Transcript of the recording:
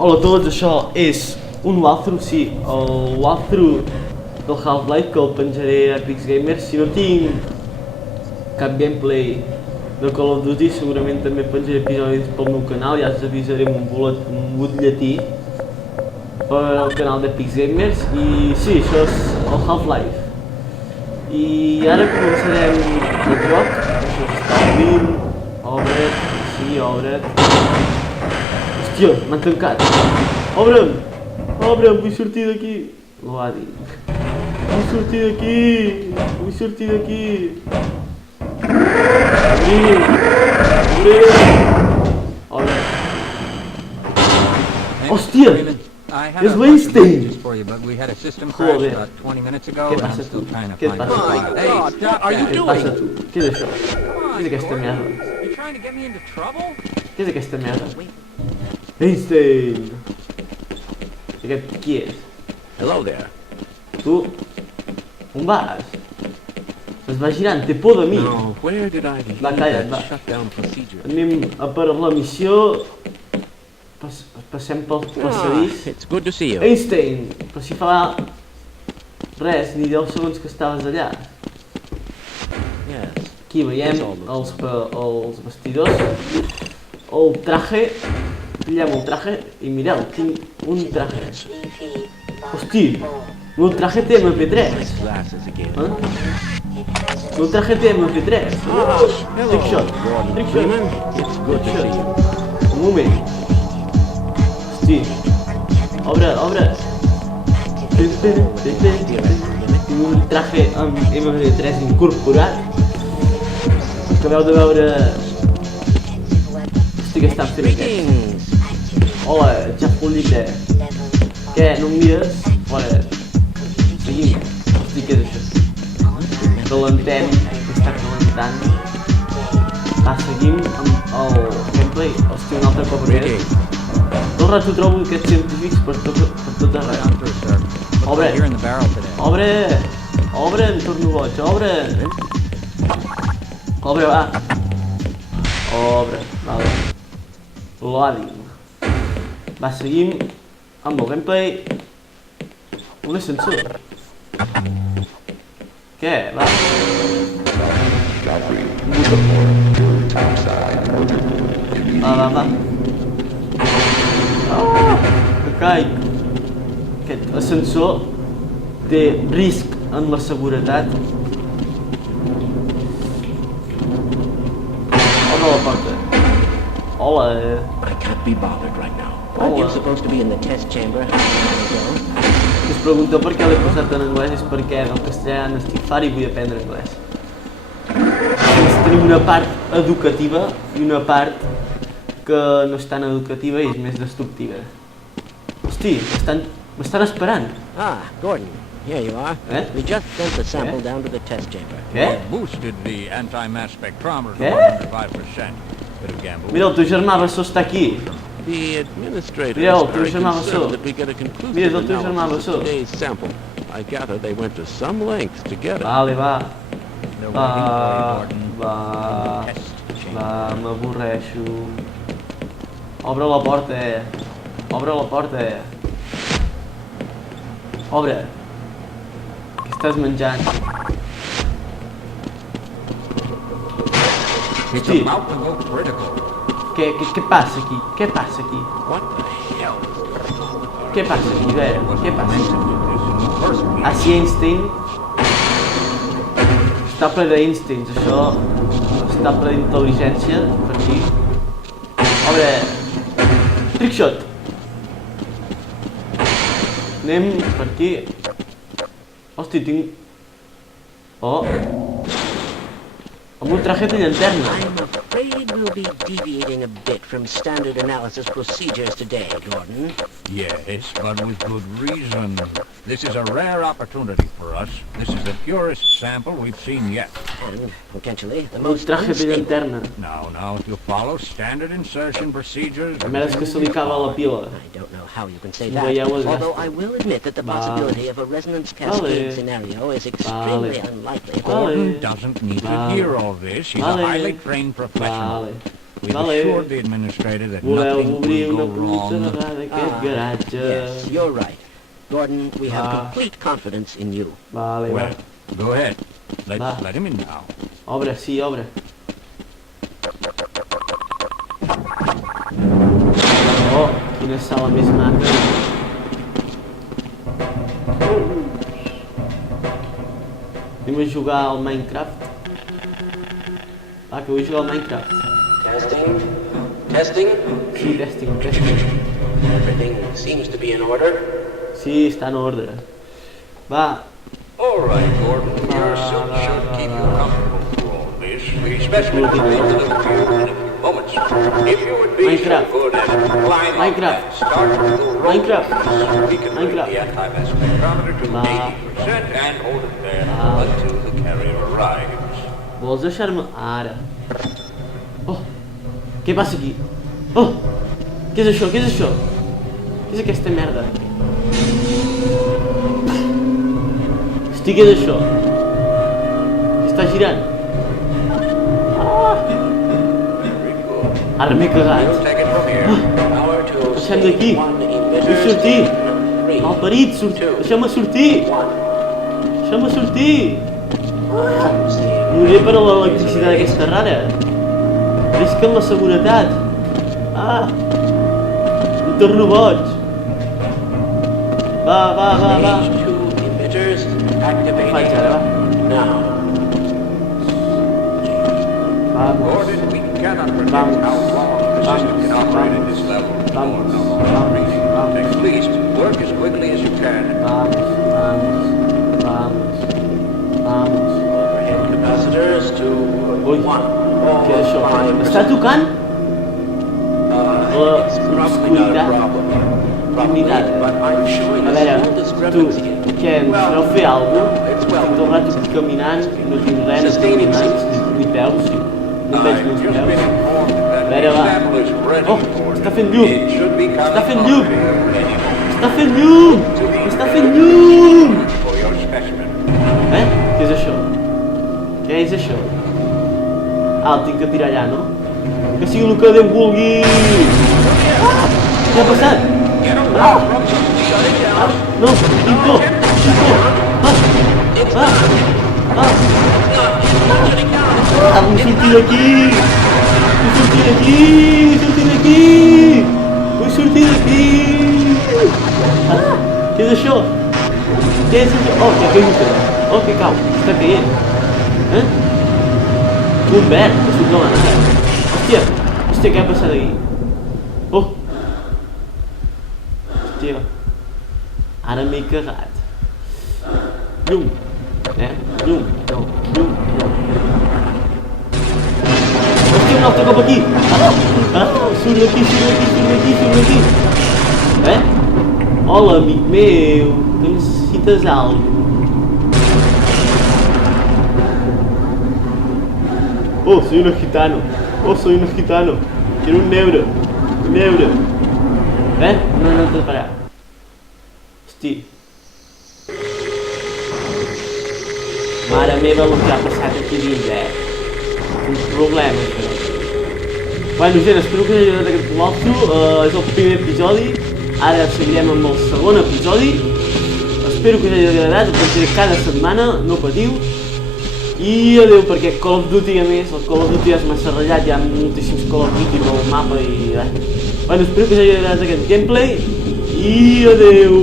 Hola a tots, això és un walkthrough, sí, el walkthrough del Half-Life que el penjaré a Epic Gamers. Si no tinc cap gameplay de Call of Duty, segurament també penjaré episodis pel meu canal, ja us avisaré amb un butlletí per al canal d'Epic Gamers. I sí, això és el Half-Life. I ara començarem el joc. Això està obrint, obre't, sí, obre't. Hòstia, m'han tancat. Obre'm, obre'm, vull sortir d'aquí. No va dir. Vull sortir d'aquí, vull sortir d'aquí. Obre'm. Hòstia! És l'Einstein! Joder. Què passa tu? Què et passa tu? Què et passa tu? Què és això? Què és aquesta merda? Què és aquesta merda? Einstein! Aquest qui és? Hello there. Tu? On vas? Es va girant, té por de mi. Now, where did I leave Va, calla't, va. that shutdown procedure? Anem a per la missió. Passem pel passadís. It's good to see you. Einstein! Però si fa res, ni 10 segons que estaves allà. Yes. Aquí veiem els vestidors. El traje. Pillem el traje i mireu, tinc un traje. Hosti! El traje té MP3. Glasses again. El traje té MP3. Trickshot. Freeman, it's good to see you. Un moment. Hosti. Obre. Tinc un traje amb MP3 incorporat. Acabeu de veure... Hosti, què estan fent aquests? Hola, ja puc llibre. Què, no em mires? Fora. Seguim. Hosti, què és això? Calentem, que està calentant. Va, seguim amb el gameplay. Hosti, un altre cop aquest. Tot el rato trobo aquests científics per tot arreu. Obre! Obre! Obre, em torno boig, obre! Obre, va! Obre, vale. Loading. Va, seguim amb el gameplay. Un ascensor. Què? Va. Va. Que caic. Aquest ascensor té risc en la seguretat. Obre la porta. Hola. I can't be bothered right now. Weren't you supposed to be in the test chamber? Si es pregunta per què l'he posat en anglès és perquè del castellà n'estic fart i vull aprendre anglès. Tenim una part educativa i una part que no és tan educativa i és més destructiva. Hosti, m'estan esperant. Ah, Gordon, here you are. Eh? We just sent the sample down to the test chamber. Què? Boosted the anti-mass spectrometer to Què? 105%. Bit of gamble. Mira, el teu germà Bessó està aquí. The administrator Mira, el is teu very germà Bessó. concerned that we get a conclusive Mira, el teu germà analysis Bessó. of today's sample. I gather they went to some lengths to get it. Vale, va. They're waiting for you, Gordon. Va. Test chamber. Va, m'avorreixo. Obre la porta. Obre la porta. Obre. Què estàs menjant? It's Hosti, about to go critical. què passa aquí? Què passa aquí? What the hell? Què passa aquí? A veure, què passa aquí? First, Ah, sí, Einstein. Està ple d'Einsteins, això. Està ple d'intel·ligència, per aquí. Obre. Trickshot. Anem per aquí. Hosti, tinc... Oh. Amb un traje de llanterna. I'm afraid we'll be deviating a bit from standard analysis procedures today, Gordon. yes, but with good reason. This is a rare opportunity for us. This is the purest sample we've seen yet. And, potentially, the Un most traje de unstable. llanterna. Now, if you follow standard insertion procedures... A més que se li acaba la pila. I don't know how you can say Sí, that, veieu el although gasto. I will admit that the Vale. possibility of a resonance cascade Vale. scenario is extremely Vale. unlikely. Vale. Gordon doesn't need to Vale. hear all this. He's Vale. a highly trained professional. Vale. We've Vale. assured the administrator that Voleu nothing obrir will una go puta wrong. vegada aquest garatge. Yes, you're right. Gordon, we have Ah. complete confidence in you. Vale, va. Well, go ahead. Va. Let him in now. Obre, sí, obre. Oh, quina sala més maca. Anem a jugar al Minecraft. Ah, que vull jugar al Minecraft. Testing. Testing. Sí, testing. Everything seems to be in order. Sí, està en ordre. Va, All right, Gordon. Your suit should keep you comfortable through all this. The specimen will be delivered to you in a few moments. If you would be Minecraft. so good as to climb up Minecraft. and start the rope, Minecraft. we can bring Minecraft. the anti-mass spectrometer to Va. 80% and hold it there Va. until the carrier arrives. vols deixar-me... Ara. Oh, què passa aquí? Oh, què és això? Què és això? Què és aquesta merda? Hosti, què és això? Què està girant? Very good. Ara m'he cagat. We'll take it from here. Power to Deixem d'aquí. Vull sortir. Malparit, deixeu-me sortir. Deixeu-me sortir. Moriré per l'electricitat aquesta rara. Risquen la seguretat. Ah! Em torno boig. Va. Emitters activated. Faig ara, va. Now. Vamos. Gordon, we cannot predict Vamos. how long the system can operate at this level. Vamos. At least, work as quickly as you can. Vamos. Overhead capacitors to Ui, 1. què és això? Està tocant? It's probably not a problem. Probably, Humitat. but I'm showing A a veure, small tu, discrepancy. què, em fareu fer alguna cosa? Tinc tot el rato aquí caminant, no tinc res, no tinc ni mans, ni peus, sí. No em veig ni els peus. A veure, va. Oh, està fent llum. Està fent llum. Està fent llum. Està fent llum. For your specimen. Què és això? Què és això? Ah, el tinc que tirar allà, no? Que sigui el que Déu vulgui! Ah! Què ha passat? Ah! No, Tinto! Vull sortir d'aquí! Vull sortir d'aquí! Ah! Què és això? Què és això? Oh, que ha caigut! Oh, que cau! Està caient! Un verd, que surt de la nada. Hòstia, què ha passat aquí? Oh! Hòstia. Ara m'he cagat. Llum. Llum. No. Hòstia, un altre cop aquí. Surt d'aquí. Hola, amic meu. Que necessites alguna cosa? Oh, soy un gitano. Quiero un euro. No te parar. Hosti. Mare meva, el que ha passat aquí dins, Un problema, això. Bueno, gent, espero que us hagi agradat aquest walkthrough. És el primer episodi. Ara seguirem amb el segon episodi. Espero que us hagi agradat. Ho penjaré cada setmana, no patiu. I adeu, perquè Call of Duty, a més, el Call of Duty és massa ratllat, hi ha moltíssims Call of Duty pel mapa i... Bueno, espero que us hagi agradat aquest gameplay i adeu!